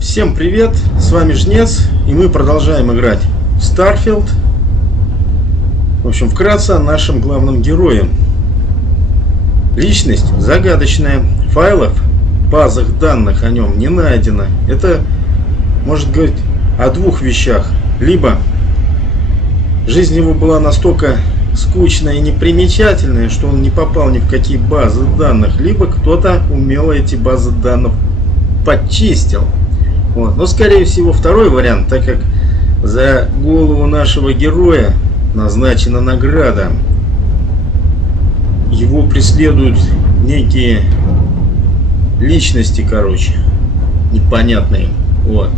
Всем привет, с вами Жнец, и мы продолжаем играть в Starfield. В общем, вкратце о нашем главном герое. Личность загадочная, файлов, базах данных о нем не найдено. Это может говорить о двух вещах. Либо жизнь его была настолько скучная и непримечательная, что он не попал ни в какие базы данных, либо кто-то умело эти базы данных подчистил. Вот. Но скорее всего второй вариант, так как за голову нашего героя назначена награда. Его преследуют некие личности, непонятные. Вот.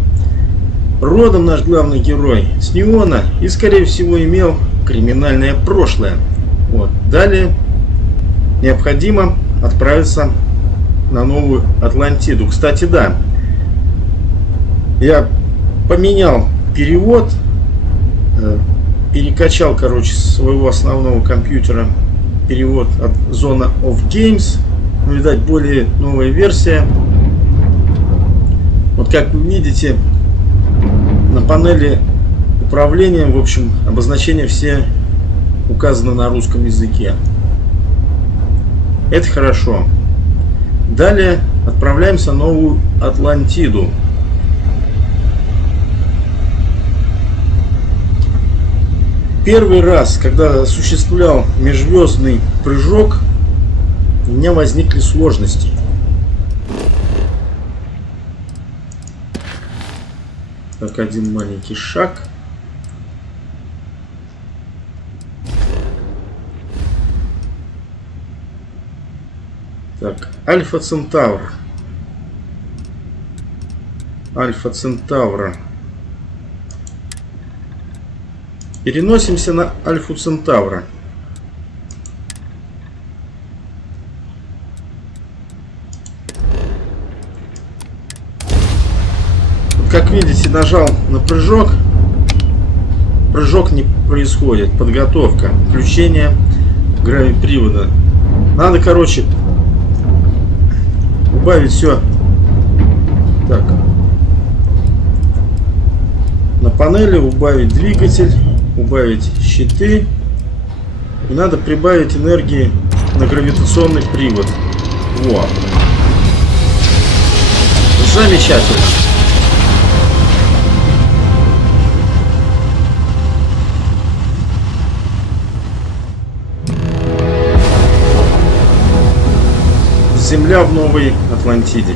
Родом наш главный герой с Неона и скорее всего имел криминальное прошлое. Вот. Далее необходимо отправиться на Новую Атлантиду. Кстати, да, я поменял перевод, перекачал, с своего основного компьютера перевод от Zone of Games. Видать, более новая версия. Вот как вы видите, на панели управления, в общем, обозначения все указаны на русском языке. Это хорошо. Далее отправляемся в Новую Атлантиду. Первый раз, когда осуществлял межзвездный прыжок, у меня возникли сложности. Так, один маленький шаг. Так, Альфа Центавр. Альфа Центавра. Переносимся на Альфу Центавра. Как видите, нажал на прыжок. Прыжок не происходит. Подготовка. Включение гравипривода. Надо, убавить все. Так. На панели убавить двигатель. Убавить щиты. И надо прибавить энергии на гравитационный привод. Вот. Замечательно. Земля в Новой Атлантиде.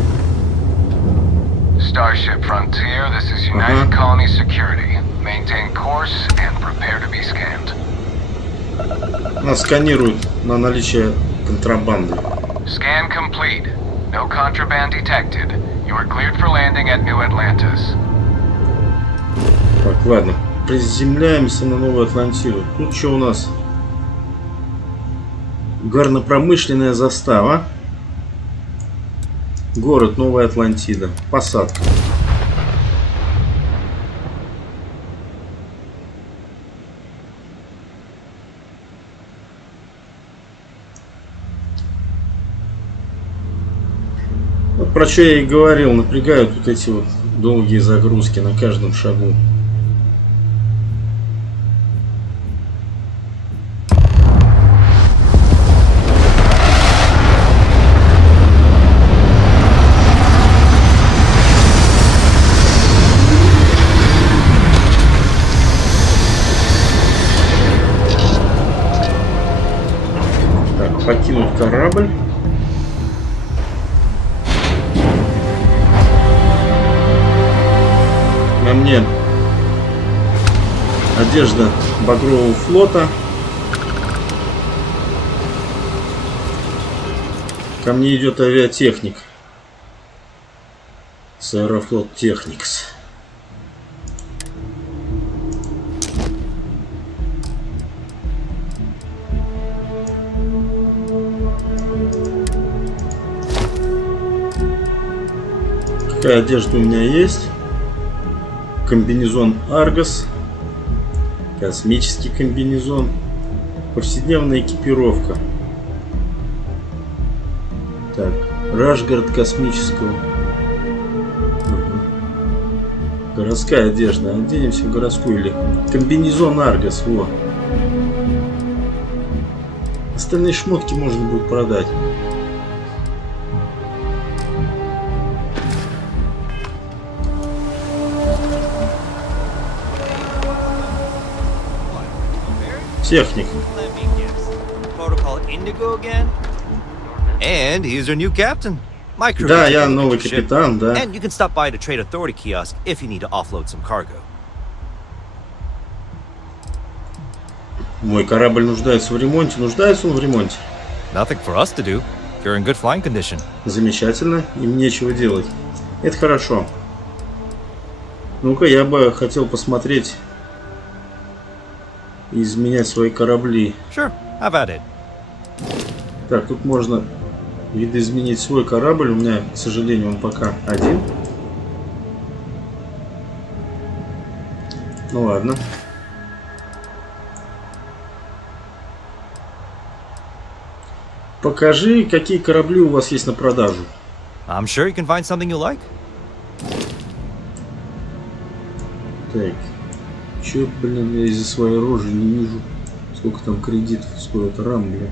Starship Frontier, this is United Colony Security. Maintain course and prepare to be scanned. Нас сканируют на наличие контрабанды. Scan complete. No contraband detected. You are cleared for landing at New Atlantis. Так, ладно. Приземляемся на Новую Атлантиду. Тут что у нас? Горно-промышленная застава. Город Новая Атлантида. Посадка. Вот про что я и говорил. Напрягают вот эти вот долгие загрузки на каждом шагу. Покинуть корабль. На мне одежда Багрового флота. Ко мне идет авиатехник. Аэрофлот Техникс. Какая одежда у меня есть? Комбинезон Аргос, космический комбинезон, повседневная экипировка. Так, Рашгард космического. Городская одежда. Оденемся в городскую или комбинезон Аргос. Во. Остальные шмотки можно будет продать. Техник. And he's our new captain. My crew. Да, я новый капитан, да. And you can stop by the Trade Authority kiosk if you need to offload some cargo. Мой корабль нуждается в ремонте. Нуждается он в ремонте? Nothing for us to do. You're in good flying condition. Замечательно. Им нечего делать. Это хорошо. Ну-ка, я бы хотел посмотреть и изменять свои корабли. Sure, have at it. Так, тут можно видоизменить свой корабль. У меня, к сожалению, он пока один. Ну ладно. Покажи, какие корабли у вас есть на продажу. I'm sure you can find something you like. Так. Чё, блин, я из-за своей рожи не вижу. Сколько там кредитов стоит рам, блин.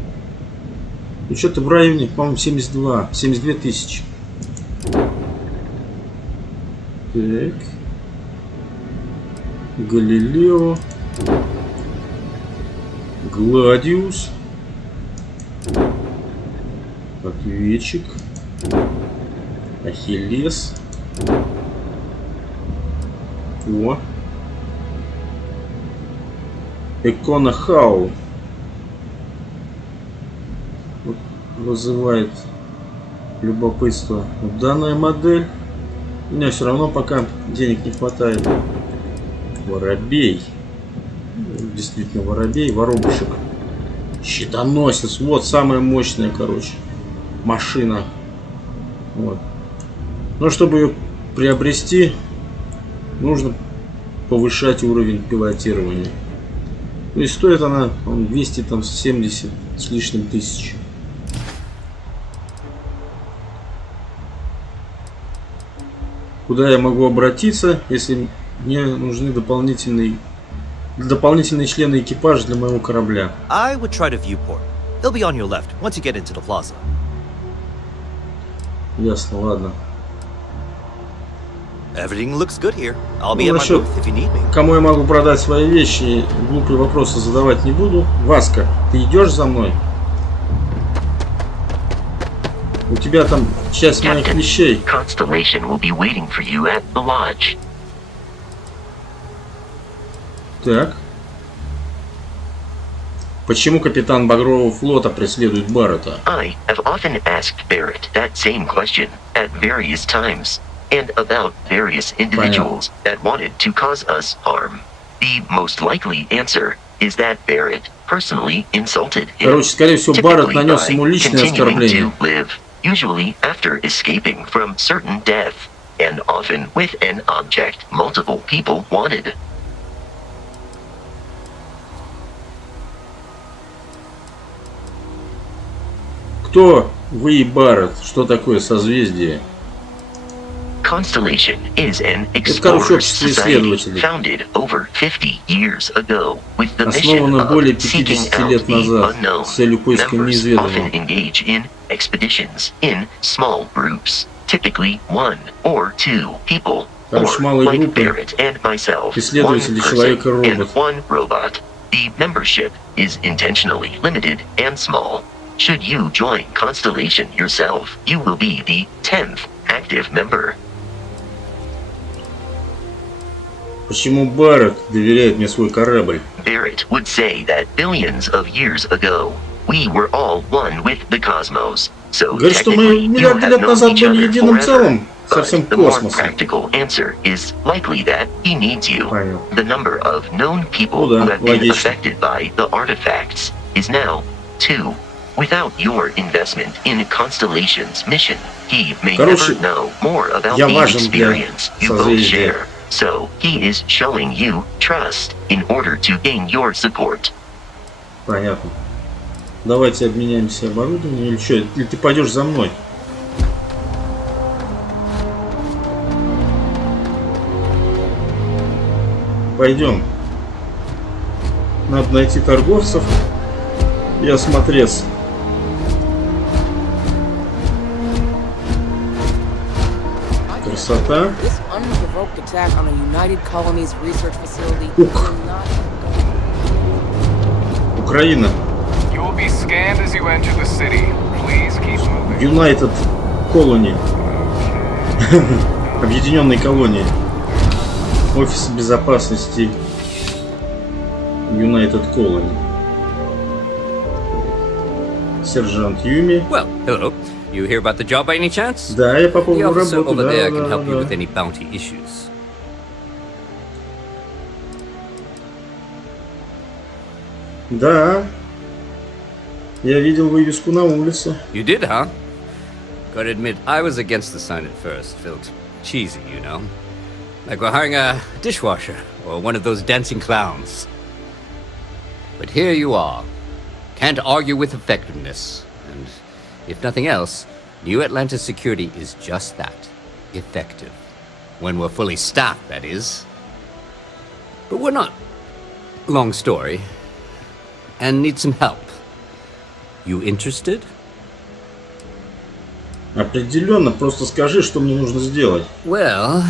Ну что-то в районе, по-моему, 72 тысячи. Так. Галилео. Гладиус. Ответчик. Ахиллес. О. Эконохау. Вот вызывает любопытство. Вот данная модель. У меня все равно пока денег не хватает. Воробей. Действительно воробей. Воробушек. Щитоносец. Вот самая мощная, короче, машина. Вот. Но чтобы ее приобрести, нужно повышать уровень пилотирования. Ну и стоит она 270 с лишним тысяч. Куда я могу обратиться, если мне нужны дополнительные члены экипажа для моего корабля? I would try to viewport. They'll be on your left once you get into the plaza. Ясно, ладно. Everything looks good here. I'll be Ну, at my насчет booth if you need me. кому я могу продать свои вещи, глупые вопросы задавать не буду. Васка, ты идешь за мной? У тебя там часть моих вещей. Constellation will be waiting for you at the lodge. Так. Почему капитан Багрового флота преследует Баррета? I have often asked Barrett that same question at various times, and about various individuals that wanted to cause us harm. The most likely answer is that Barrett personally insulted him. Короче, скорее всего, Баррет typically нанес by ему личное continuing оскорбление. to live, usually after escaping from certain death, and often with an object multiple people wanted. Кто вы и Баррет? Что такое созвездие? Constellation is an короче, explorer общество society исследователей. founded over 50 years ago with the mission Основано более of seeking 50 out лет the назад unknown. с целью поиска Members неизведанного. often engage in expeditions in small groups, typically 1 or 2 people, Короче, or малые like группы Barrett and myself, 1 исследователи, person человек и and робот. 1 robot. The membership is intentionally limited and small. Should you join Constellation yourself, you will be the 10th active member. Почему Баррет доверяет мне свой корабль? Barrett would say that billions of years ago, we were all one with the cosmos. So Говорит, что мы technically, you миллиарды have лет known назад each были other единым forever. целым со But всем the more космосом. practical answer is likely that he needs you. Понял. The number of known people Ну да, who have been логично. affected by the artifacts is now 2. Without your investment in Constellation's mission, he may Короче, never know more about я the важен для experience you both созвездия. share. So he is showing you trust in order to gain your support. Понятно. Давайте обменяемся оборудованием или что? Или ты пойдешь за мной? пойдем. Надо найти торговцев и осмотреться. Красота. Ух. Украина. United Colony. Объединенной колонии. Офис безопасности United Colony. Сержант Юми. Well, hello. You hear about the job by any chance? Да, я по The поводу officer работы. over there can Да, help you with да. any bounty issues. Да. Я видел вывеску на улице. You did, huh? Gotta admit, I was against the sign at first. Felt cheesy, you know? Like we're hiring a dishwasher or one of those dancing clowns. But here you are. Can't argue with effectiveness. And if nothing else, New Atlantis security is just that. Effective. When we're fully staffed, that is. But we're not. Long story. And need some help. You interested? Определенно, просто скажи, что мне нужно сделать. Well,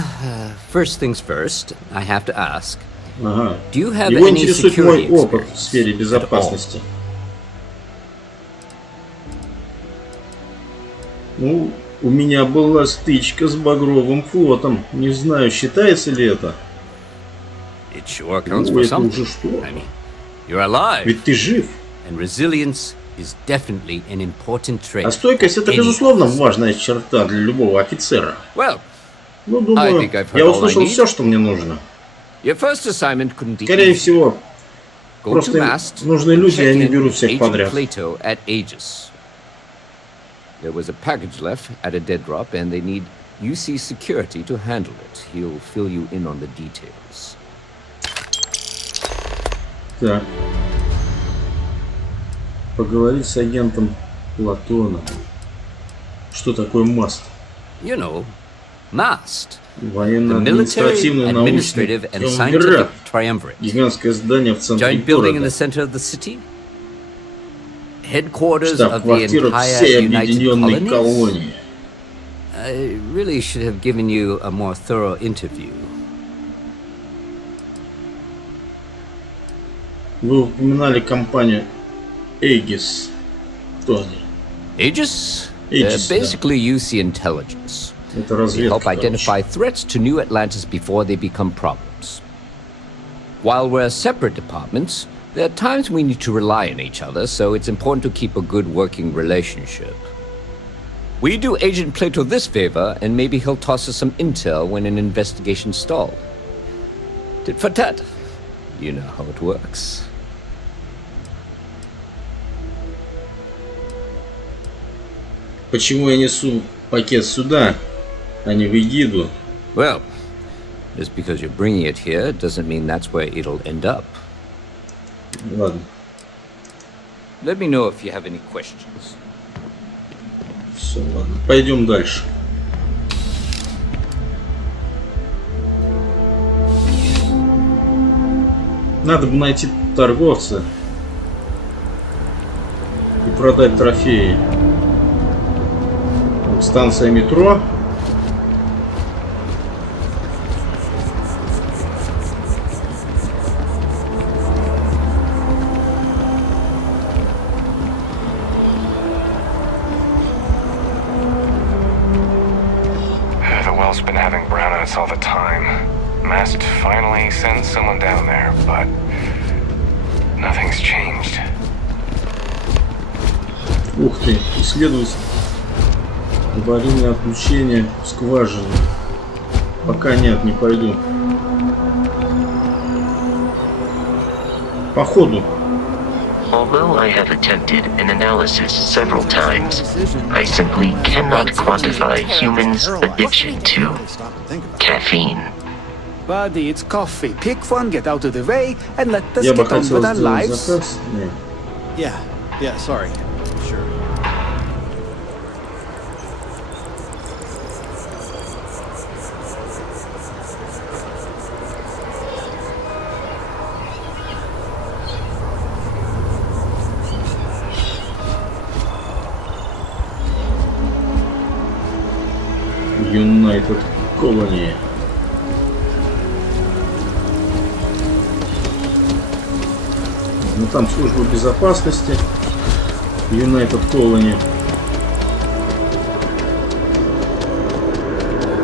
first things first, I have to ask. Ага. Do you have Его any интересует мой security опыт в experience сфере at all? безопасности. Ну, у меня была стычка с Багровым флотом. Не знаю, считается ли это. It sure counts Ну, for это something. уже что? I mean, you're alive, Ведь ты жив. and resilience is definitely an important trait. А стойкость — это, Any- безусловно, важная черта для любого офицера. Well, Ну, I думаю, think I've heard я all услышал I need. все, что мне нужно. your first assignment couldn't be Скорее easy. всего, Go просто to им Mast нужны and люди, и check они in берут всех Agent подряд. Plato at Aegis. There was a package left at a dead drop, and they need UC security to handle it. He'll fill you in on the details. Так. Поговорить с агентом Платона. Что такое МАСТ? You know, Mast. The military, Военно-административный научный administrative, and триумвират. scientific triumvirate. Гигантское здание в центре Giant building in города. the center of the city. Headquarters of the Штаб-квартира entire всей United объединенной Colonies. колонии. I really should have given you a more thorough interview. Вы упоминали компанию Aegis. Кто они? Aegis? Aegis, They're да. basically UC intelligence. Это They разведка, help identify короче. threats to New Atlantis before they become problems. While we're separate departments, there are times we need to rely on each other, so it's important to keep a good working relationship. We do Agent Plato this favor, and maybe he'll toss us some intel when an investigation's stalled. Tit for tat. You know how it works. Почему я несу пакет сюда, а не в Эгиду? Well, just because you're bringing it here doesn't mean that's where it'll end up. Ладно. Let me know if you have any questions. Все, ладно. Пойдем дальше. Надо бы найти торговца и продать трофеи. Станция метро. The well's been having brownouts all the time. Mast finally sends someone down there, but nothing's changed. Ух ты, исследовать аварийное отключение скважины. Пока нет, не пойду. Походу. Although I have attempted an analysis several times, I simply cannot quantify humans' addiction to caffeine. Buddy, it's coffee. Pick one, get out of the way, and let us Я бы get on хотел with our сделать lives. заказ. Нет. Yeah, sorry. Sure. United Colony. Ну там служба безопасности United Colony.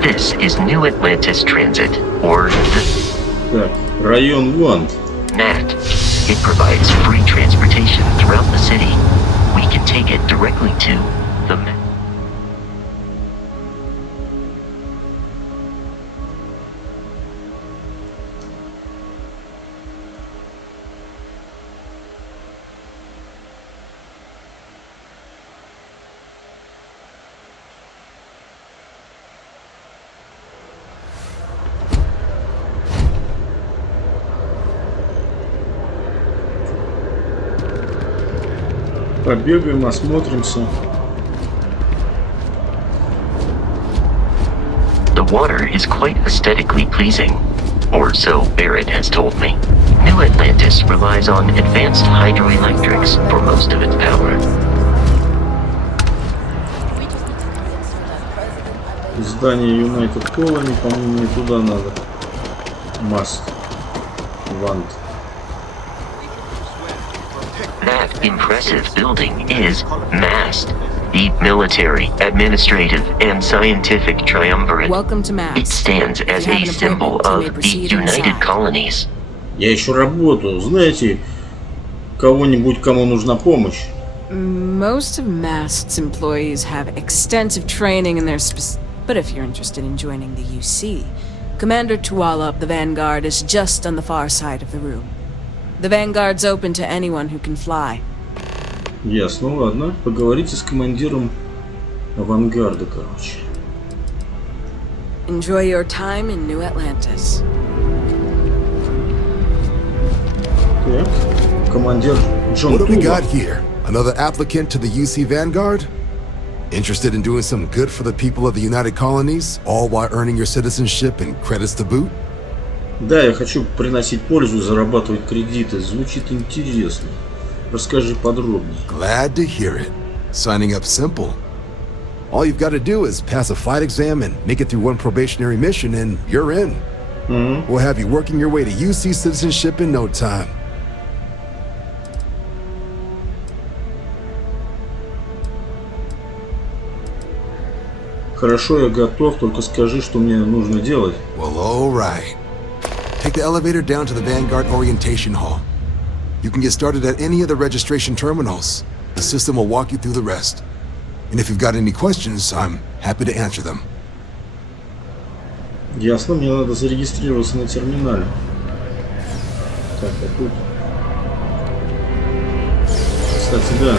This is New Atlantis Transit, or the Так, район Вант. NAT. It provides free transportation throughout the city. We can take it directly to the Побегаем, осмотримся. The water is quite aesthetically pleasing, or so Barrett has told me. New Atlantis relies on advanced hydroelectrics for most of its power. Здание United Colony, по-моему, не туда надо. Must. Want. That impressive building is MAST, the military, administrative, and scientific triumvirate. Welcome to It MAST. stands as a symbol of the United Colonies. Я ищу работу. Знаете кого-нибудь, кому нужна помощь? Most of MAST's employees have extensive training in their but if you're interested in joining the UC, Commander Tuala of the Vanguard is just on the far side of the room. The Vanguard's open to anyone who can fly. Ясно, ладно. Поговорите с командиром авангарда, короче. Enjoy your time in New Atlantis. Так, командир Джон What do we Тула. got here? Another applicant to the UC Vanguard? Interested in doing some good for the people of the United Colonies, all while earning your citizenship and credits to boot? Да, я хочу приносить пользу и зарабатывать кредиты. Звучит интересно. Расскажи подробнее. Glad to hear it. Signing up simple. All you've got to do is pass a fight exam and make it through one probationary mission and you're in. We'll have you working your way to UC citizenship in no time. Хорошо, я готов, только скажи, что мне нужно делать. Well, all right. Take the elevator down to the Vanguard Orientation Hall. You can get started at any of the registration terminals. The system will walk you through the rest. And if you've got any questions, I'm happy to answer them. Ясно, мне надо зарегистрироваться на терминале. Так, а тут... Кстати, да.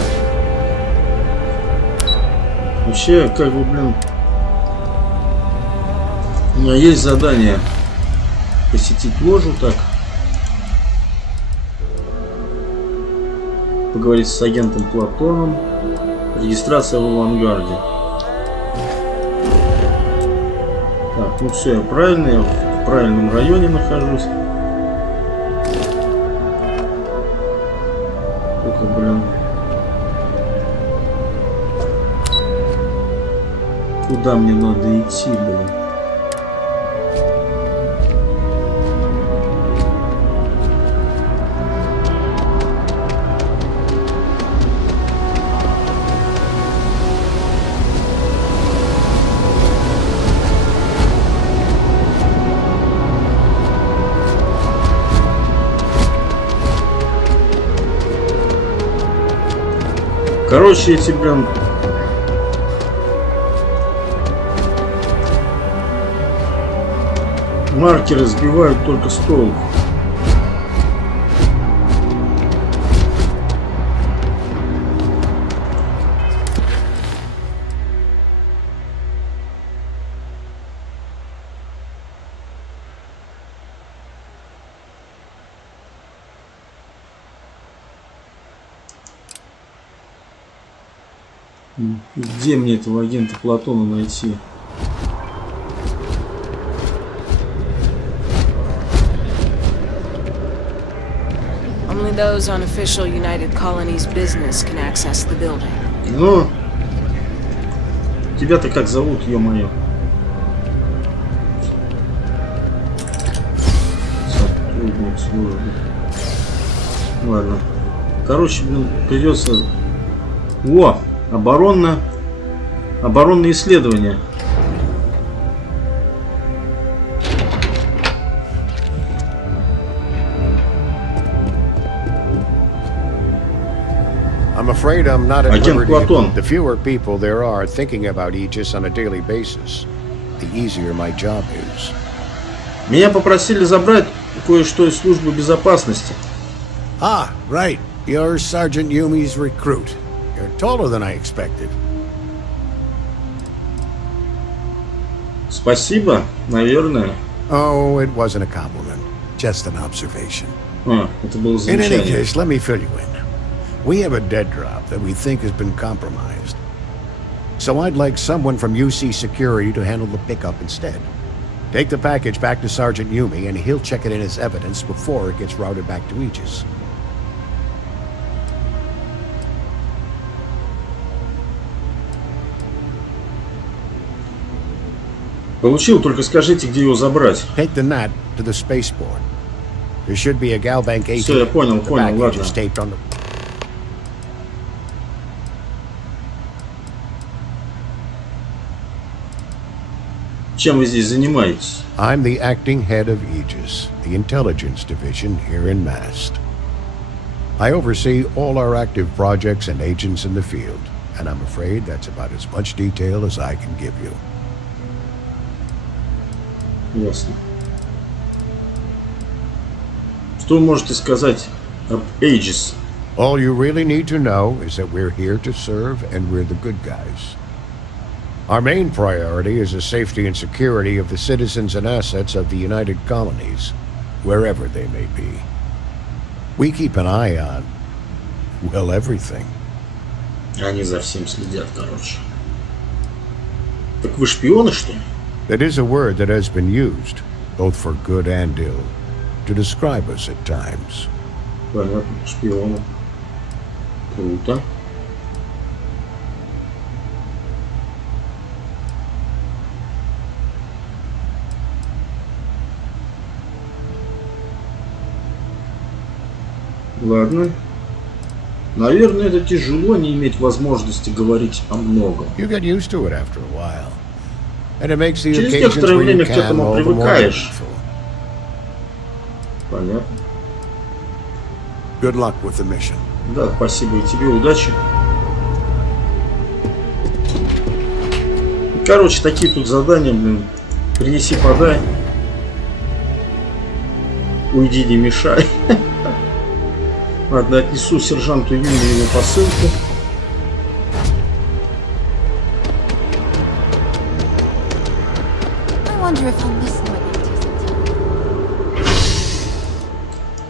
Вообще, как бы, блин... У меня есть задание посетить ложу, так. Поговорить с агентом Платоном. Регистрация в авангарде. Так, ну все, я правильно, я в правильном районе нахожусь. Только, блин. Куда мне надо идти, блин? Короче, эти, блин, маркеры сбивают только с толку. Где мне этого агента Платона найти? Only those on official United Colonies business can access the building. Ну, тебя-то как зовут, ё-моё? службы. Ладно. Короче, блин, придется... О! Оборонное исследование. I'm afraid I'm not at Агент liberty. Платон. The fewer people there are thinking about Aegis on a daily basis, the easier my job is. Меня попросили забрать кое-что из службы безопасности. Ah, right. You're Sergeant Yumi's recruit. You're taller than I expected. Спасибо, наверное. Oh, it wasn't a compliment. Just an observation. Это было In any замечание. case, let me fill you in. We have a dead drop that we think has been compromised. So I'd like someone from UC Security to handle the pickup instead. Take the package back to Sergeant Yumi and he'll check it in as evidence before it gets routed back to Aegis. Получил, только скажите, где его забрать. Take the NAT to the spaceport. There should be a Galbank 18. Все, я понял, The понял, package ладно. is taped on the... Чем вы здесь занимаетесь? I'm the acting head of Aegis, the intelligence division here in Mast. I oversee all our active projects and agents in the field, and I'm afraid that's about as much detail as I can give you. Ясно. Что вы можете сказать об Aegis? All you really need to know is that we're here to serve and we're the good guys. Our main priority is the safety and security of the citizens and assets of the United Colonies, wherever they may be. We keep an eye on, well, everything. Они за всем следят, короче. Так вы шпионы, что ли? That is a word that has been used, both for good and ill, to describe us at times. Понятно, шпионы. Круто. Ладно. Наверное, это тяжело не иметь возможности говорить о многом. You get used to it after a while. And it makes the Через occasions некоторое where you время к can этому all the more привыкаешь. meaningful. Понятно. Good luck with the mission. Да, спасибо и тебе, удачи. Короче, такие тут задания, блин. Принеси, подай. Уйди, не мешай. Ладно, отнесу сержанту Юни его посылку.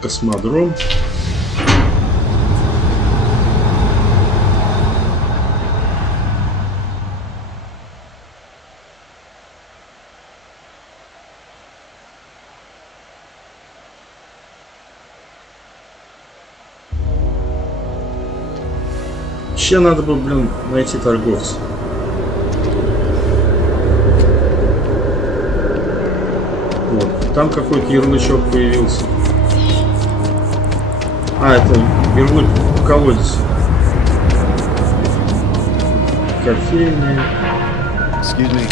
Космодром. Еще надо бы, блин, найти торговца. Вот, там какой-то ярлычок появился. А, это ярлык в колодец. Кофейня. Excuse me.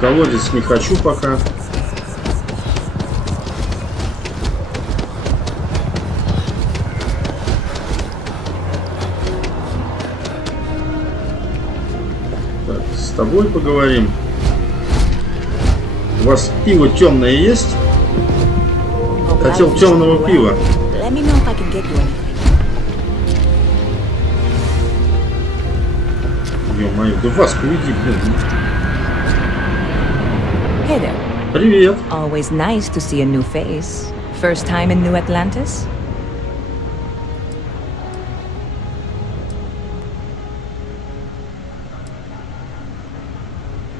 Колодец не хочу пока. Так, с тобой поговорим. У вас пиво темное есть? Хотел темного пива. Ё-моё, да вас поведи, блин. Hey there. Привет. Always nice to see a new face. First time in New Atlantis?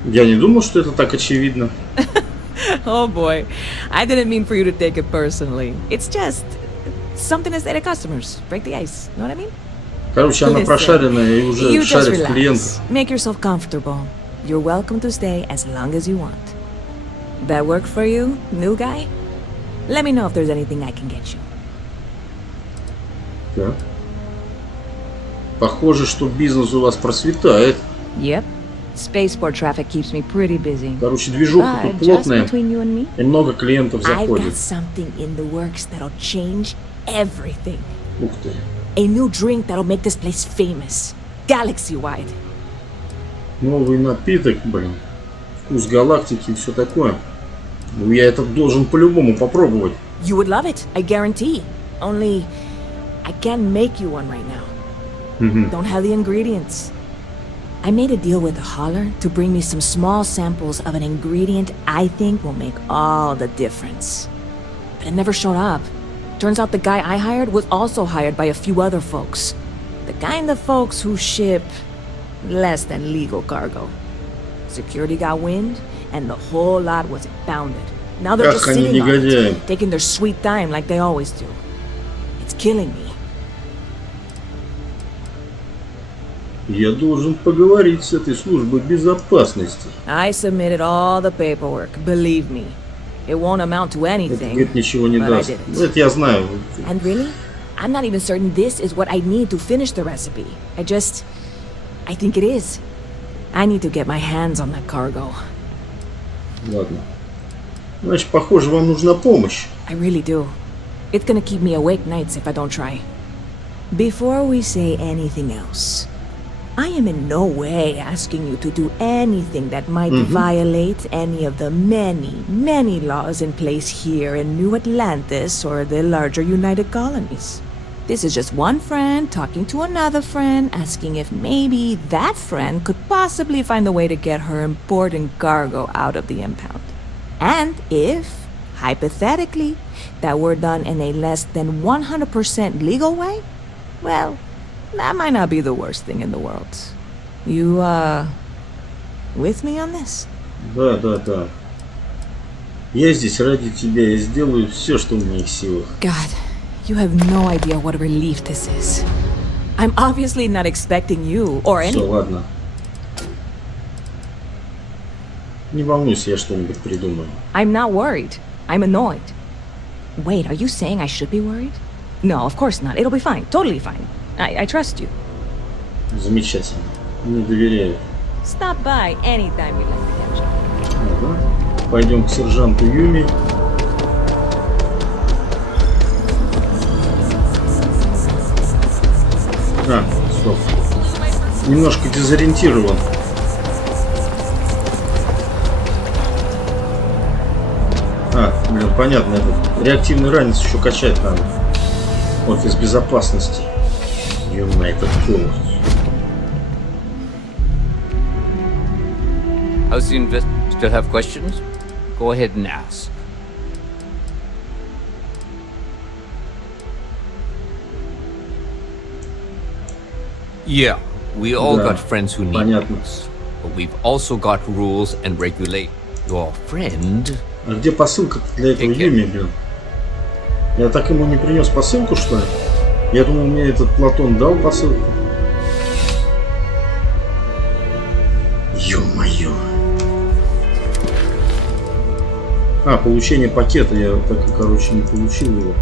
Я не думал, что это так очевидно. Oh boy. I didn't mean for you to take it personally. It's just something to say to customers. Break the ice. Know what I mean? Короче, она прошаренная и уже You just шарит в relax. клиентах. Make yourself comfortable. You're welcome to stay as long as you want. That work for you, new guy? Let me know if there's anything I can get you. Так. Похоже, что бизнес у вас процветает. Yep. Spaceport traffic keeps me pretty busy. Короче, движуха тут But just плотная, between you and me, и много клиентов I've got заходит. something in the works that'll change everything. Ух ты. A new drink that'll make this place famous. Galaxy-wide. Новый напиток, блин. Вкус галактики и все такое. Ну, я это должен по-любому попробовать. You would love it, I guarantee. Only, I can't make you one right now. Don't have the ingredients. I made a deal with the hauler to bring me some small samples of an ingredient I think will make all the difference. But it never showed up. Turns out the guy I hired was also hired by a few other folks. The kind of folks who ship less than legal cargo. Security got wind, and the whole lot was impounded. Now they're just sitting on it, taking their sweet time like they always do. It's killing me. Я должен поговорить с этой службой безопасности. I submitted all the paperwork, believe me. It won't amount to Это, anything, говорит, ничего не but I даст. did Ну, it. это я знаю. And really, I'm not even certain this is what I need to finish the recipe. I think it is. I need to get my hands on that cargo. Ладно. Значит, похоже, вам нужна помощь. I really do. It's gonna keep me awake nights if I don't try. Before we say anything else, I am in no way asking you to do anything that might violate any of the many, many laws in place here in New Atlantis or the larger United Colonies. This is just one friend talking to another friend, asking if maybe that friend could possibly find a way to get her important cargo out of the impound. And if, hypothetically, that were done in a less than 100% legal way, well, that might not be the worst thing in the world. You, with me on this? Да, да, да. Я здесь ради тебя. Я сделаю все, что в моих силах. God, you have no idea what a relief this is. I'm obviously not expecting you or Все, anyone. ладно. Не волнуйся, я что-нибудь придумаю. I'm not worried. I'm annoyed. Wait, are you saying I should be worried? No, of course not. It'll be fine. Totally fine. I trust you. Замечательно. Не доверяю. Stop by anytime you'd like to catch up. Ага. Пойдем к сержанту Юми. А, стоп. Немножко дезориентирован. А, блин, понятно, этот реактивный ранец еще качать надо. Офис безопасности. United Colonies. How's the invest? Still have questions? Go ahead and ask. Yeah, we all Да, got friends who need понятно. things, but we've also got rules and regulations. Your friend... А где посылка для этого Юми, блин? Я так ему не принес посылку, что ли? Я думал, мне этот Платон дал посылку. Ё-моё. А, получение пакета. Я так и, короче, не получил его.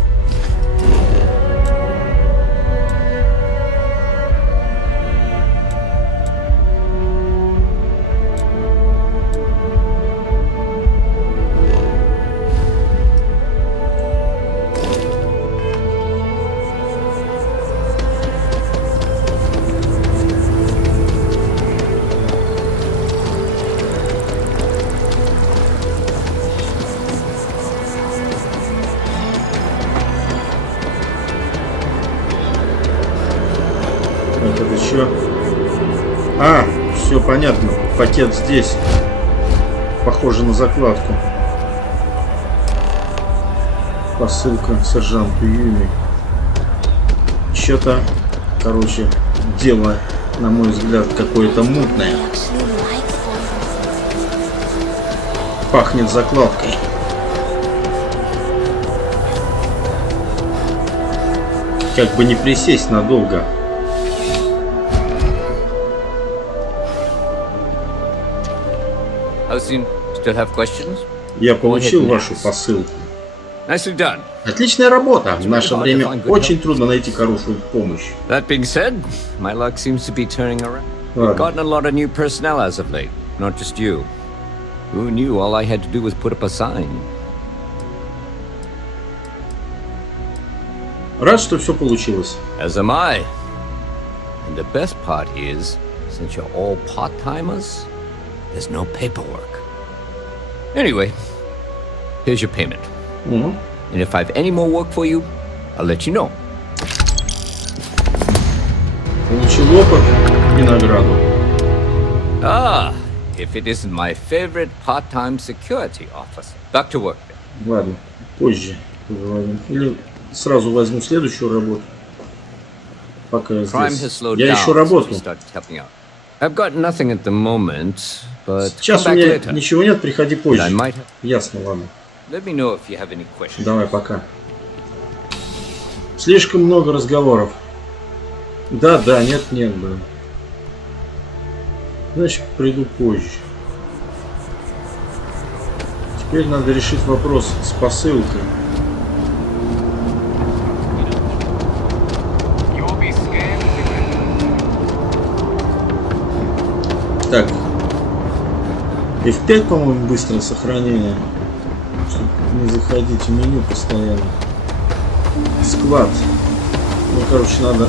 Так, это еще... А, все понятно. Пакет здесь. Похоже на закладку. Посылка сержанту Юми. Что-то, короче, дело, на мой взгляд, какое-то мутное. Пахнет закладкой. Как бы не присесть надолго. How's the... Still have questions? Я получил вашу посылку. Nicely done. Отличная работа. В наше время очень трудно найти хорошую помощь. That being said, my luck seems to be turning around. We've gotten a lot of new personnel as of late, not just you. Who knew all I had to do was put up a sign? Рад, что все получилось. As am I. And the best part is, since you're all part-timers, there's no paperwork. Anyway, here's your payment. And if I have any more work for you, I'll let you know. Получил опыт и награду. Ah, if it isn't my favorite part-time security officer. Back to work. Ладно, позже поговорим. Или сразу возьму следующую работу. Пока я здесь. Я ищу работу. I've got nothing at the moment, but сейчас у меня ничего нет, приходи позже. Ясно, ладно. Let me know if you have any questions. Давай, пока. Слишком много разговоров. Да, нет, блин. Значит, приду позже. Теперь надо решить вопрос с посылкой. Так. F5, по-моему, быстрое сохранение. Чтобы не заходить в меню постоянно. Склад. Ну, короче, надо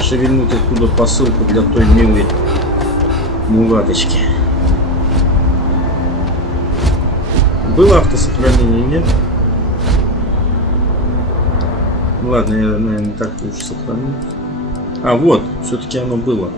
шевельнуть оттуда посылку для той милой мулаточки. Было автосохранение, нет? Ладно, я, наверное, так лучше сохраню. А, вот, все-таки оно было.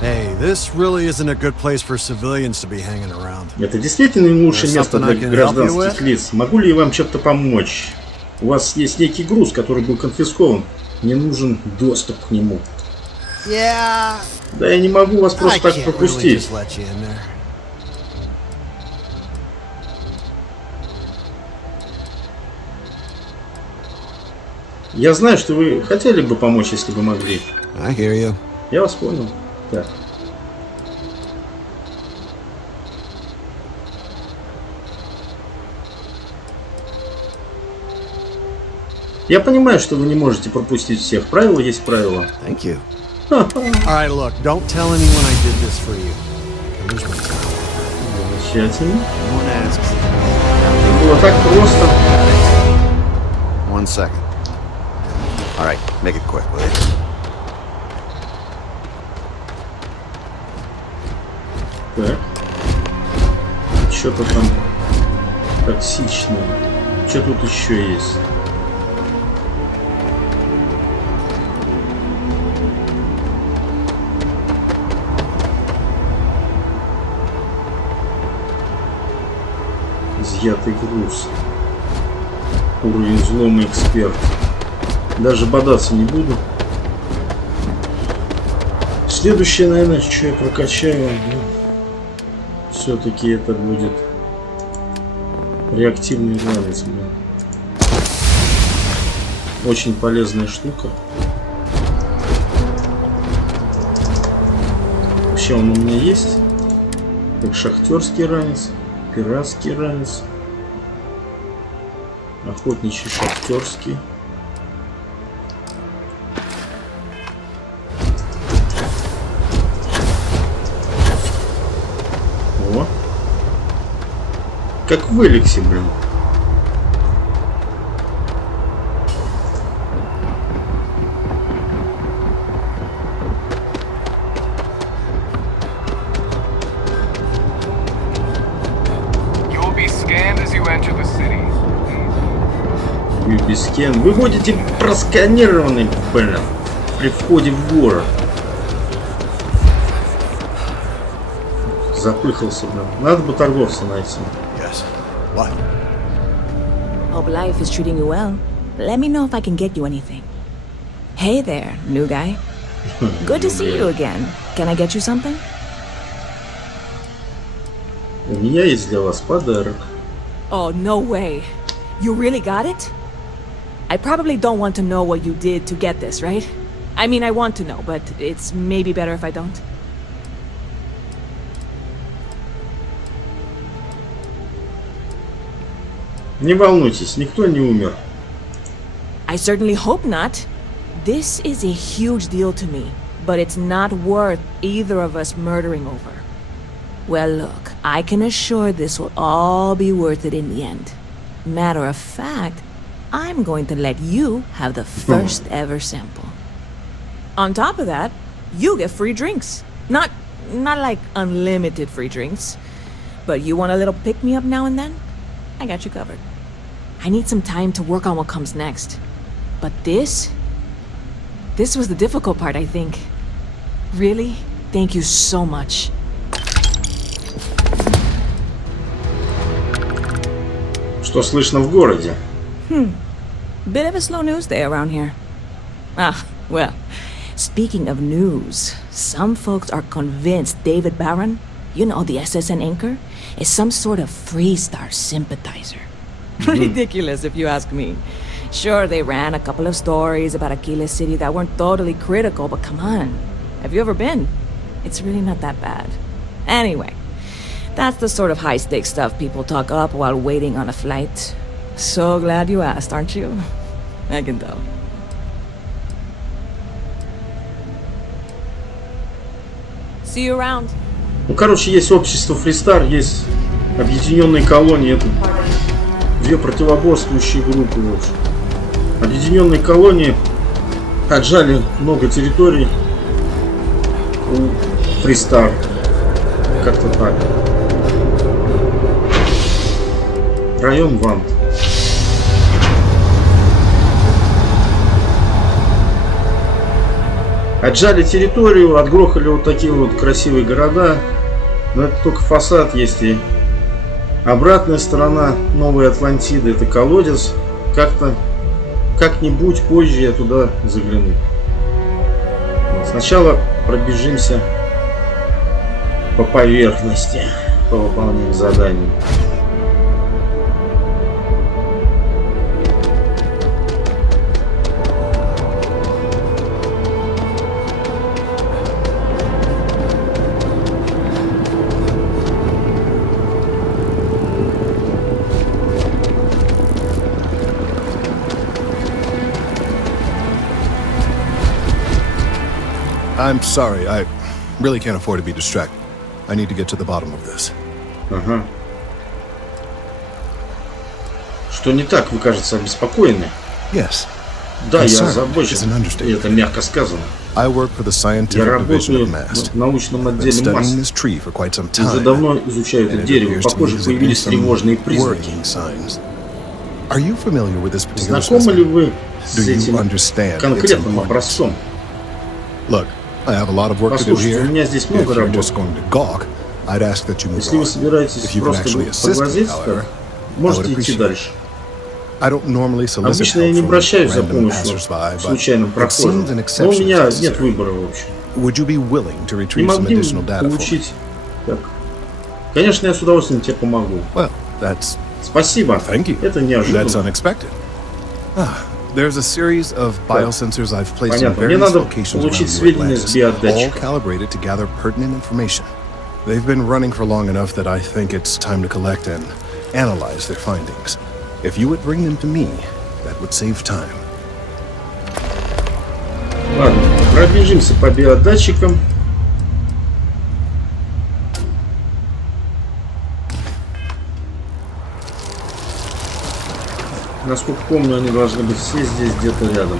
Hey, this really isn't a good place for civilians to be hanging around. Это действительно не лучшее место для гражданских лиц. Могу ли я вам чем-то помочь? У вас есть некий груз, который был конфискован. Мне нужен доступ к нему. Да я не могу вас просто так пропустить. Я знаю, что вы хотели бы помочь, если бы могли. Я вас понял. Так. Я понимаю, что вы не можете пропустить всех. Правила есть правила. Замечательно. Было так просто. One second. All right, make it quick, will you? Так. Что-то там токсичное. Что тут еще есть? Изъятый груз. Уровень взлома эксперт. Даже бодаться не буду. Следующее, наверное, что я прокачаю, все-таки это будет реактивный ранец. Очень полезная штука. Вообще он у меня есть. Как шахтерский ранец, пиратский ранец, охотничий шахтерский. Как в Эликсе, блин. Вы будете просканированы, блин, при входе в город. Запыхался, блин. Надо бы торговца найти. What? Hope life is treating you well. Let me know if I can get you anything. Hey there, new guy. Good to see you again. Can I get you something? У меня есть для вас подарок. Oh, no way. You really got it? I probably don't want to know what you did to get this, right? I mean, I want to know, but it's maybe better if I don't. Не волнуйтесь, никто не умер. I certainly hope not. This is a huge deal to me, but it's not worth either of us murdering over. Well, look, I can assure this will all be worth it in the end. Matter of fact, I'm going to let you have the first ever sample. On top of that, you get free drinks. Not like unlimited free drinks, but you want a little pick-me-up now and then? I got you covered. I need some time to work on what comes next. But this was the difficult part, I think. Really, thank you so much. Что слышно в городе? Bit of a slow news day around here. Ah, well, speaking of news, some folks are convinced David Barron, you know, the SSN anchor, is some sort of Freestar sympathizer. Ridiculous, if you ask me. Sure, they ran a couple of stories about Aquila City that weren't totally critical, but come on. Have you ever been? It's really not that bad. Anyway, that's the sort of high-stakes stuff people talk up while waiting on a flight. So glad you asked, aren't you? I can tell. See you around. Ну, короче, есть общество Freestar, есть объединенные колонии. Это две противоборствующие группы, в общем. Объединенные колонии отжали много территорий у Freestar. Как-то так. Район Вант. Отжали территорию, отгрохали вот такие вот красивые города. Но это только фасад, есть и обратная сторона Новой Атлантиды. Это колодец. Как-нибудь позже я туда загляну. Сначала пробежимся по поверхности, по выполнению заданий. I'm sorry, I really can't afford to be distracted. I need to get to the bottom of this. Ага. Что не так? Вы, кажется, обеспокоены? Yes. Да, я озабочен. И это мягко сказано. I work for the Я scientific division работаю of MAST. в научном Been отделе studying МАСТ. this tree for quite some Уже time. давно изучаю это And it дерево. appears to me Похоже, there's появились some тревожные признаки. worrying signs. Are you familiar with this particular Знакомы ли specimen? вы с Do you этим understand its конкретным importance? образцом? Look, I have a lot of work to do Послушайте, here. у меня здесь If много you're работы. just going to gawk, I'd ask that you move Если вы on. собираетесь If you can просто actually assist, поглазеть, however, можете I would идти appreciate дальше. I don't normally solicit Обычно я help не from обращаюсь за random помощью passersby, but случайным it прохожим. seems an Но у exception меня is нет necessary. выбора, в общем. Would you be willing to Не retrieve some могли additional data for me? получить. Так. Конечно, я с удовольствием тебе помогу. Well, that's Спасибо. thank you. Это That's неожиданно. unexpected. There's a series of biosensors I've placed in Понятно. Мне various надо locations получить around New сведения с Atlantis, all биодатчика. calibrated to gather pertinent information. They've been running for long enough that I think it's time to collect and analyze their findings. If you would bring them to me, that would save time. Ладно, пробежимся по биодатчикам. Насколько помню, они должны быть все здесь где-то рядом.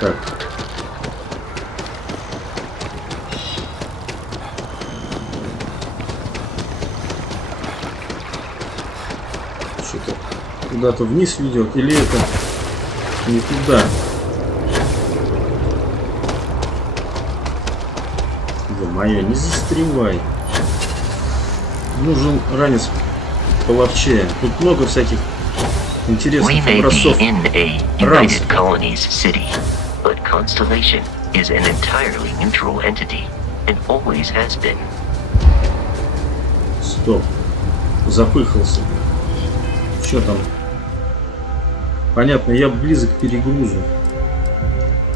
Так. Что-то куда-то вниз ведет, или это не туда? Ё-моё, не застревай. Нужен ранец половчее. Тут много всяких We интересных may be образцов. in a Ранцев. United Colonies city, but Constellation is an entirely neutral entity and always has been. Стоп. Запыхался. Что там? Понятно, я близок к перегрузу.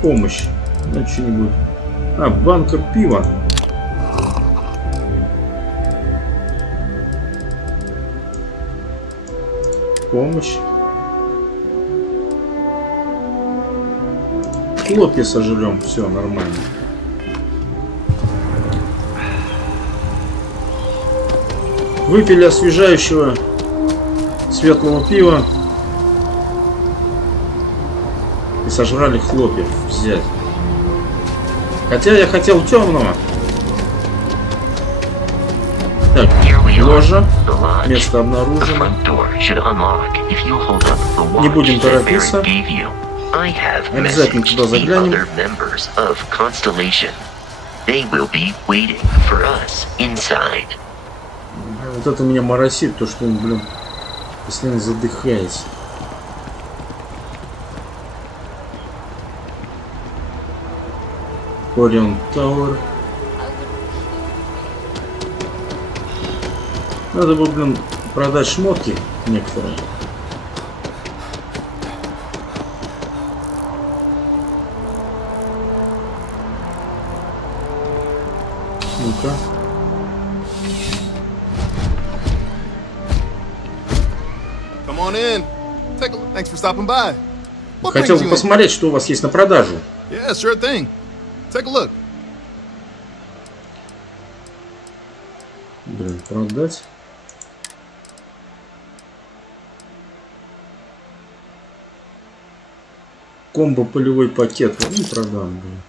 Помощь. Ну, что-нибудь. А, банка пива. Помощь. Хлопья сожрем. Все, нормально. Выпили освежающего светлого пива и сожрали хлопьев взять. Хотя я хотел темного. Так, ложа. Место обнаружено. Не будем торопиться. Обязательно туда заглянем. Вот это меня моросит, то что он, блин, постоянно задыхается. Орион Тауэр. Надо бы, блин, продать шмотки некоторые. Ну-ка. Хотел бы посмотреть, что у вас есть на продажу. Yeah, sure thing. Take a look. Блин, продать. Комбо полевой пакет. Ну, продам, блин.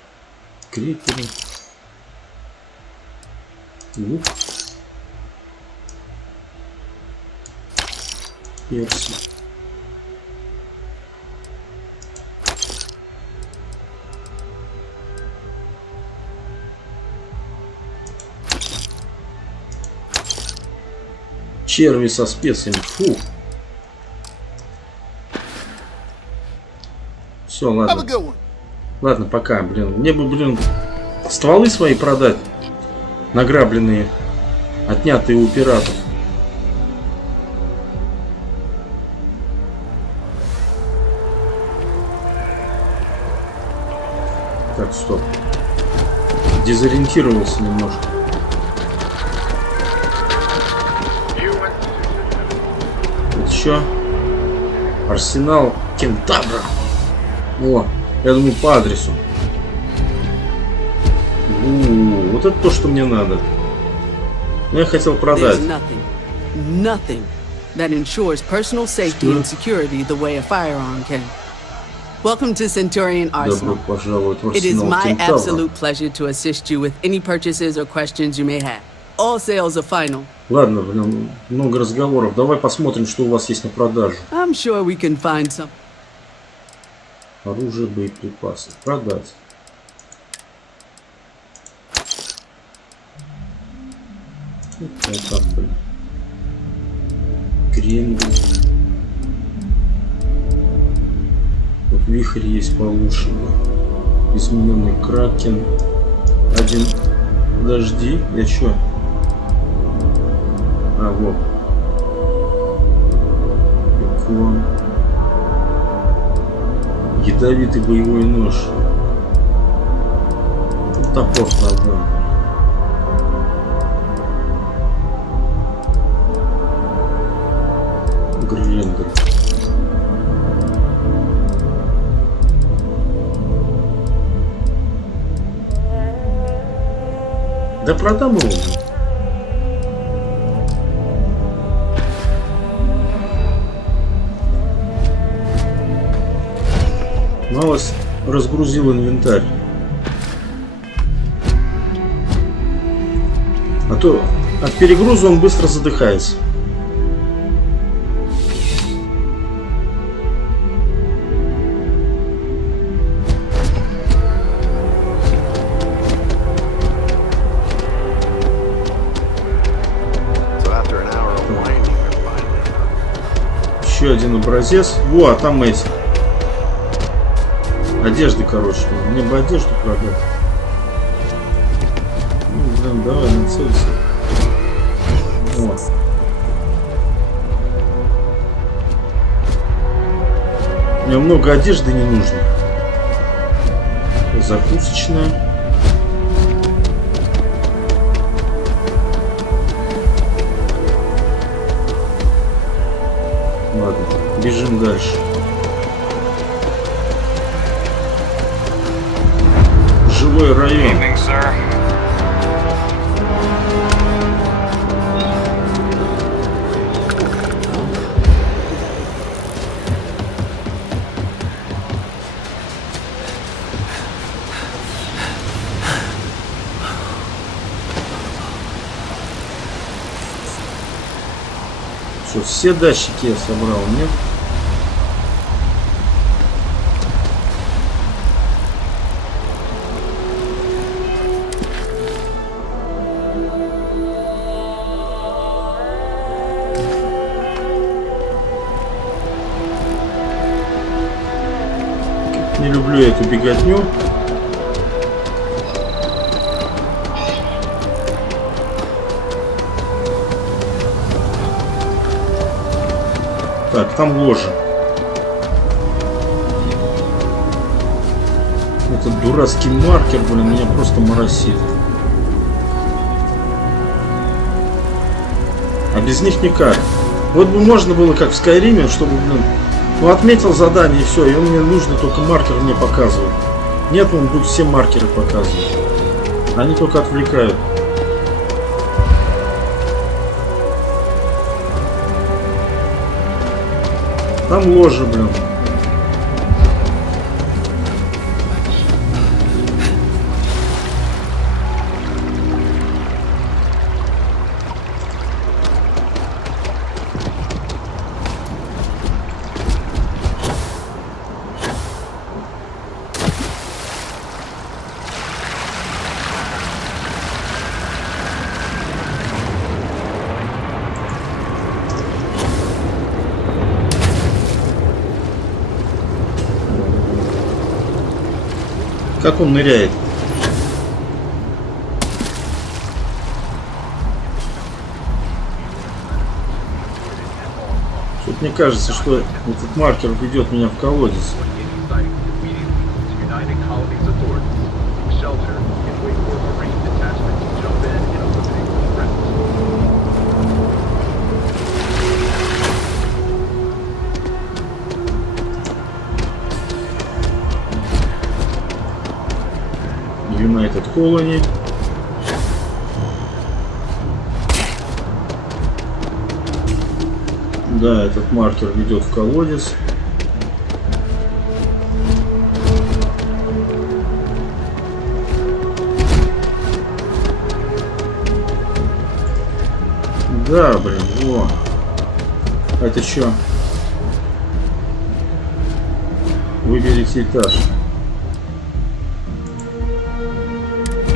Криперы. Лук. Перси. Черви со специями. Фу. Все, ладно. Ладно, пока, блин. Мне бы, блин, стволы свои продать. Награбленные. Отнятые у пиратов. Так, стоп. Дезориентировался немножко. Еще арсенал Кентавра. О, я думаю, по адресу. Вот это то, что мне надо. Я хотел продать. Nothing that ensures personal safety and security the way a firearm can. Welcome to Centurion Arsenal. Добро пожаловать в It is арсенал my Кентавра. absolute pleasure to assist you with any purchases or questions you may have. All sales are final. Ладно, блин, много разговоров. Давай посмотрим, что у вас есть на продажу. I'm sure we can find some. Оружие, боеприпасы. Продать. Это, блин. Крендель. Вот вихрь есть получше. Измененный кракен. Один. Подожди, я чё? А, вот. Уклон. Ядовитый боевой нож. Тут топор продам. Грендер. Да продам его. Малость разгрузил инвентарь. А то от перегруза он быстро задыхается. Еще один образец. Во, а там эти. Одежды, короче. Мне бы одежду продать. Ну, блин, давай нацелься. Вот. Мне много одежды не нужно. Закусочная. Ладно, бежим дальше. Жилой район. Что, все датчики я собрал, нет? Не люблю эту беготню. Так, там ложа. Этот дурацкий маркер, блин, меня просто моросит. А без них никак. Вот бы можно было, как в Скайриме, чтобы, блин, ну отметил задание и все, и он мне нужно, только маркер мне показывает. Нет, он будет все маркеры показывать. Они только отвлекают. Там ложа, блин. Как он ныряет? Тут мне кажется, что этот маркер ведет меня в колодец. United Colony. Да, этот маркер ведет в колодец. Да, блин, во. А это что? Выберите этаж.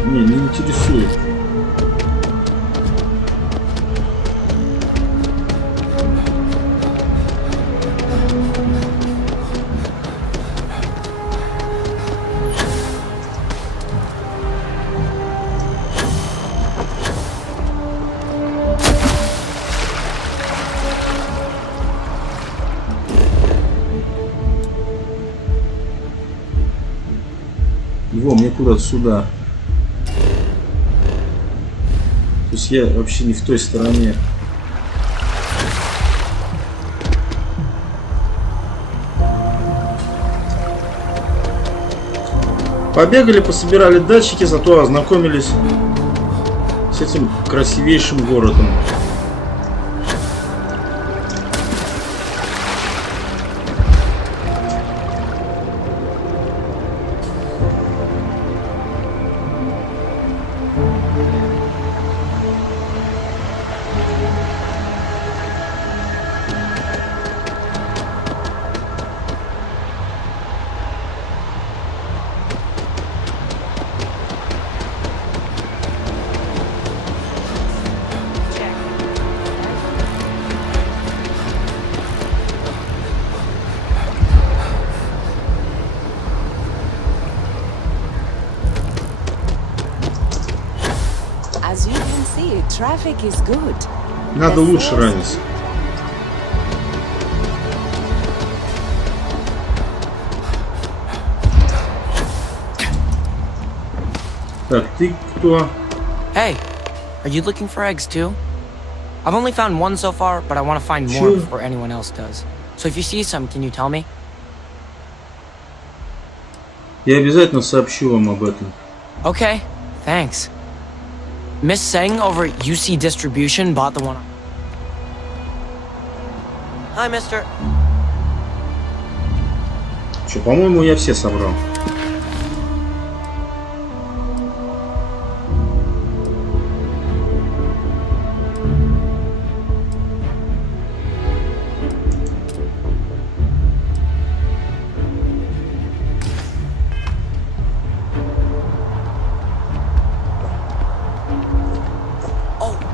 Не интересует. Во, мне куда-то сюда. То есть я вообще не в той стороне. Побегали, пособирали датчики, зато ознакомились с этим красивейшим городом. Надо лучше раниться. Так, ты кто? Hey, are you looking for eggs too? I've only found one so far, but I want to find more Sure. before anyone else does. So if you see some, can you tell me? Я обязательно сообщу вам об этом. Okay, thanks. Miss Seng over at UC Distribution bought the one. Hi, mister. Что, по-моему, я все собрал.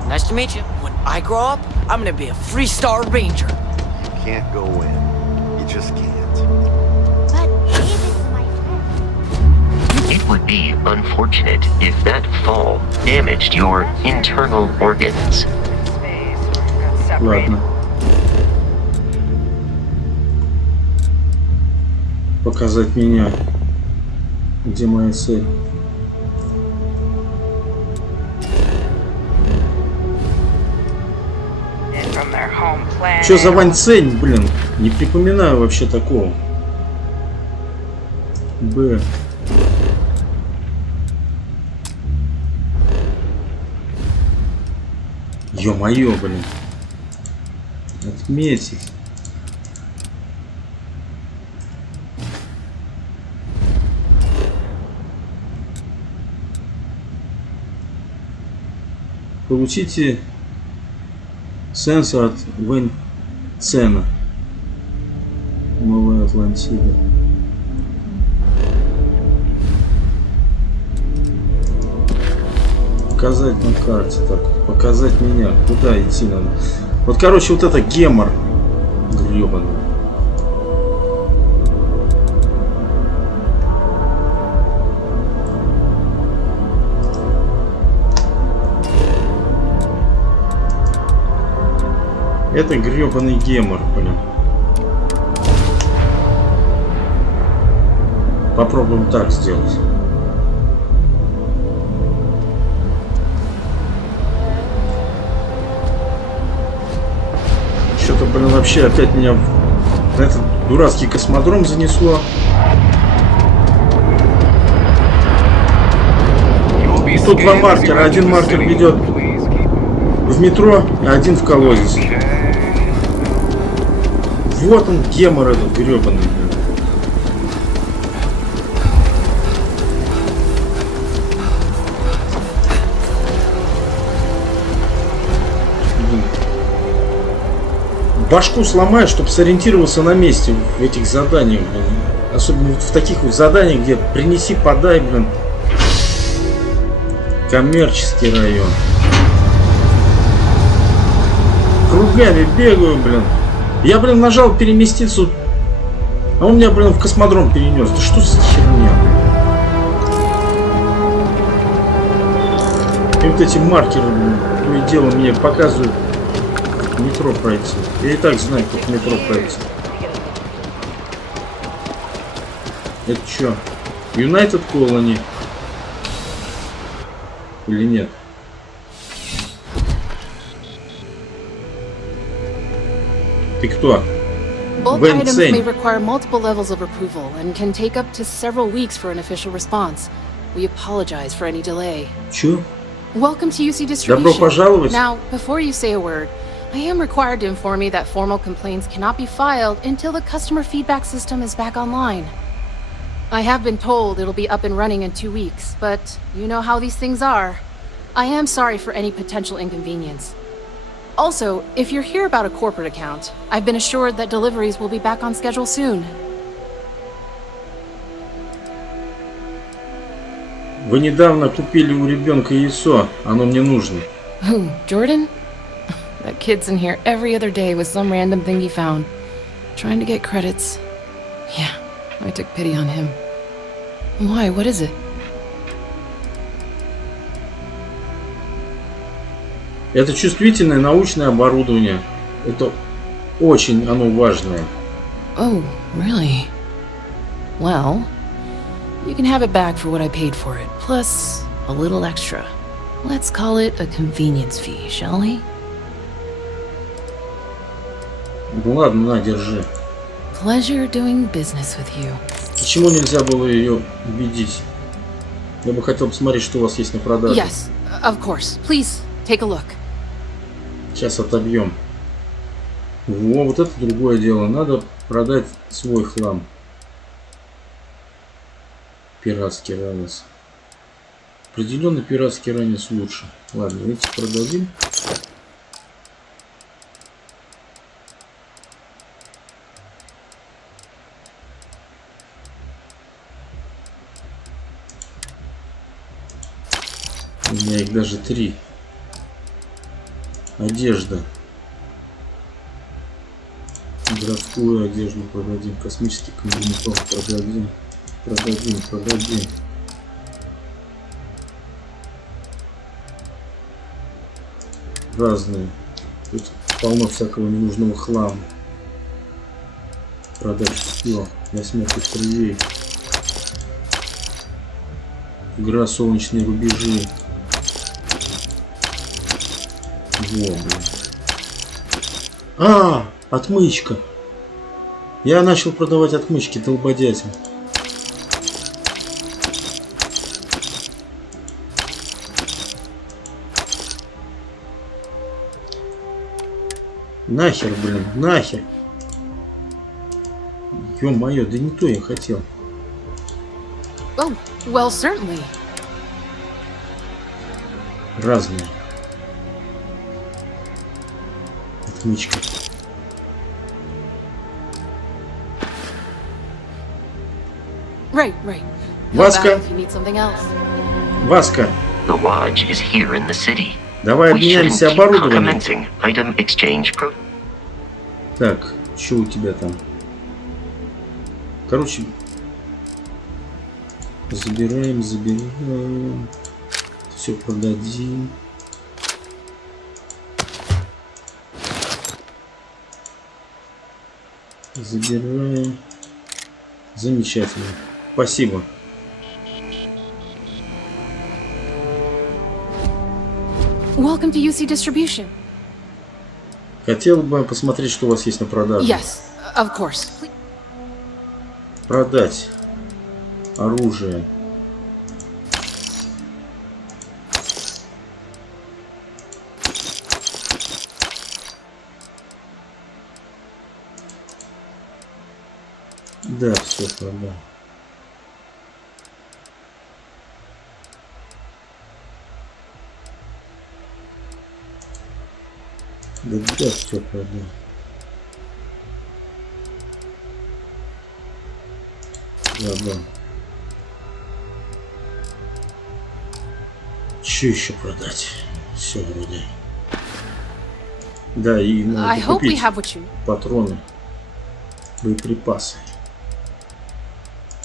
Nice to meet you. When I grow up, I'm gonna be a three-star ranger. You can't go in. You just can't. But David's my friend. It would be unfortunate if that fall damaged your internal organs. Ладно. Показать меня. Где моя цель? Что за Вань Цень, блин? Не припоминаю вообще такого. Б. Ё-моё, блин. Отметить. Получите сенсор от Вань Цена. Новая Атлантида. Показать на карте. Так, показать меня. Куда идти надо? Вот, короче, вот это гемор. Гребаный. Это гребаный гемор, блин. Попробуем так сделать. Что-то, блин, вообще опять меня на этот дурацкий космодром занесло. И тут два маркера. Один маркер ведет в метро, а один в колодец. Вот он, гемор этот гребаный, блин. Башку сломаю, чтобы сориентировался на месте в этих заданиях, блин. Особенно вот в таких вот заданиях, где принеси, подай, блин. Коммерческий район. Кругами бегаю, блин. Я, блин, нажал переместиться, а он меня, блин, в космодром перенес. Да что за херня, блин? И вот эти маркеры, блин, то и дело мне показывают метро пройти. Я и так знаю, как метро пройти. Это что? United Colony? Или нет? Ты кто? Bulk items may require multiple levels of approval and can take up to several weeks for an official response. We apologize for any delay. Чё? Welcome to UC Distribution. Добро пожаловать. Now, before you say a word, I am required to inform you that formal complaints cannot be filed until the customer feedback system is back online. I have been told it'll be up and running in 2 weeks, but you know how these things are. I am sorry for any potential inconvenience. Also, if you're here about a corporate account, I've been assured that deliveries will be back on schedule soon. Вы недавно купили у ребенка яйцо, оно мне нужно. Who, Jordan? That kid's in here every other day with some random thing he found. Trying to get credits. Yeah, I took pity on him. Why, what is it? Это чувствительное научное оборудование. Это очень оно важное. Oh, really? Well, you can have it back for what I paid for it. Plus, A little extra. Let's call it a convenience fee, shall we? Ну ладно, на, держи. Pleasure doing business with you. Почему нельзя было ее убедить? Я бы хотел посмотреть, что у вас есть на продажу. Yes, of course. Please take a look. Сейчас отобьем. Во, вот это другое дело. Надо продать свой хлам. Пиратский ранец. Определенно пиратский ранец лучше. Ладно, эти продадим. У меня их даже 3. Одежда. Городскую одежду продадим. Космический комбинезон продадим. Продадим. Разные. Тут полно всякого ненужного хлама. Продать все. Восьмерку стрелей. Игра солнечные рубежи. Во, блин. А, отмычка. Я начал продавать отмычки, долбодятел. Нахер, блин, нахер. Ё-моё, да не то я хотел. Oh, well, certainly. Разные. Отмычка. Right. Васка. If you need something else. Васка. The lodge is here in the city. Давай обменяемся оборудованием. Commencing item exchange pro. Так, что у тебя там? Короче, забираем. Все продадим. Забираем. Замечательно. Спасибо. Welcome to UC Distribution. Хотел бы посмотреть, что у вас есть на продажу. Yes, of course. Продать оружие. Да, все продал. Да, все продал. Да. Что еще продать? Все вроде. Да, и надо купить патроны, боеприпасы.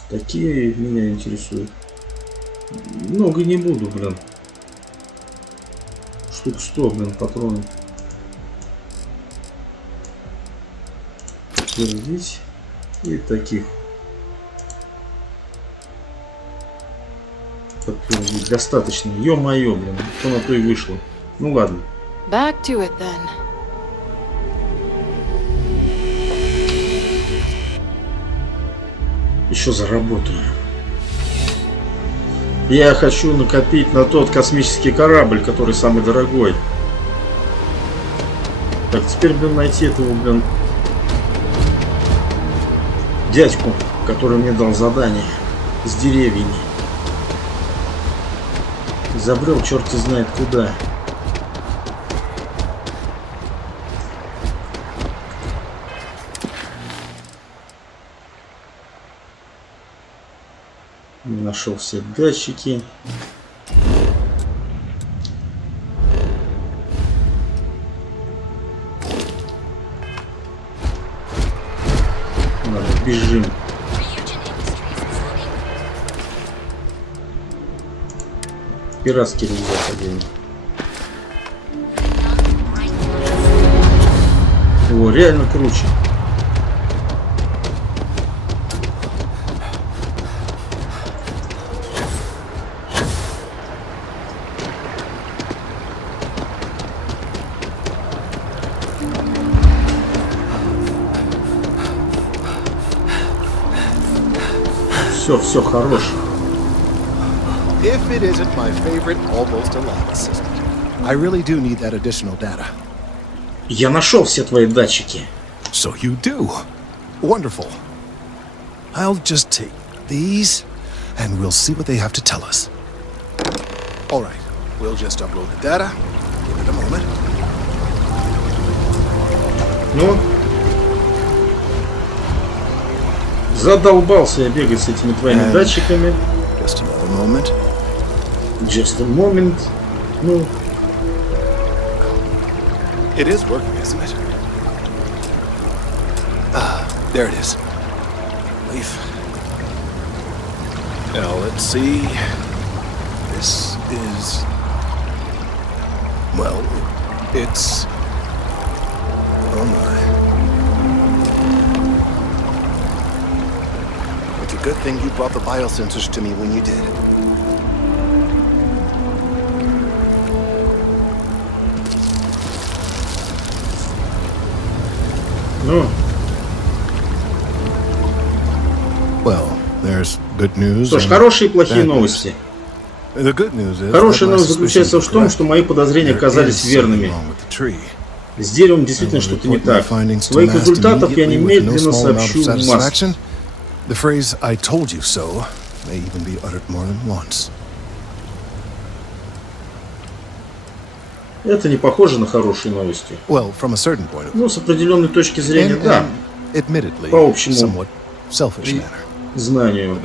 Такие меня интересуют. Много не буду, блин. Штук 100, блин, патронов. Подтвердить. И таких. Подтвердить. Достаточно. Ё-моё, блин. Что на то и вышло. Ну ладно. Back to it then. Еще заработаю. Я хочу накопить на тот космический корабль, который самый дорогой. Так, теперь, блин, найти этого, блин, дядьку, который мне дал задание с деревьями. Забрел черти знает куда. Нашел все датчики. Ладно, бежим. Пиратский рюкзак один. О, реально круче. Все, хорош. If it isn't my favorite almost alive assistant, I really do need that additional data. Я нашел все твои датчики. So you do. Wonderful. I'll just take these, and we'll see what they have to tell us. All right, we'll just upload the data. Give it a moment. Ну, задолбался я бегать с этими твоими датчиками. Just another moment. Just a moment. Ну. It is working, isn't it? There it is. Leaf. Now let's see. This is... Well, it's... Oh my. It's a good thing you brought the biosensors to me when you did. Ну. Well, there's good news. Что ж, хорошие и плохие новости. Хорошая новость заключается в том, что мои подозрения оказались верными. С деревом действительно что-то не так. Своих результатов я немедленно сообщу в масс. The phrase "I told you so" may even be uttered more than once. Это не похоже на хорошие новости. Well, from a certain point of view. Ну, с определенной точки зрения, да. Admittedly, по общему somewhat selfish manner. Знанию.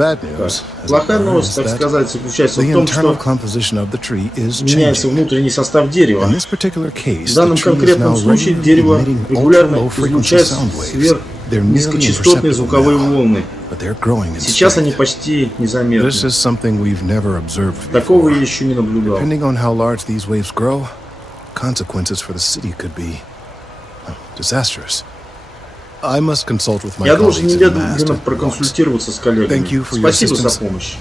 Плохая новость, так сказать, заключается в том, что меняется внутренний состав дерева. В данном конкретном случае дерево регулярно излучает сверхнизкочастотные звуковые волны. Сейчас они почти незаметны. Такого я еще не наблюдал. Я должен немедленно проконсультироваться с коллегами. Спасибо за помощь.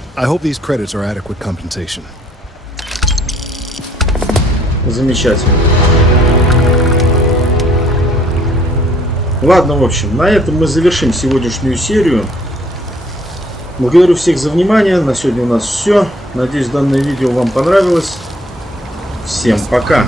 Замечательно. Ладно, в общем, на этом мы завершим сегодняшнюю серию. Благодарю всех за внимание. На сегодня у нас все. Надеюсь, данное видео вам понравилось. Всем пока.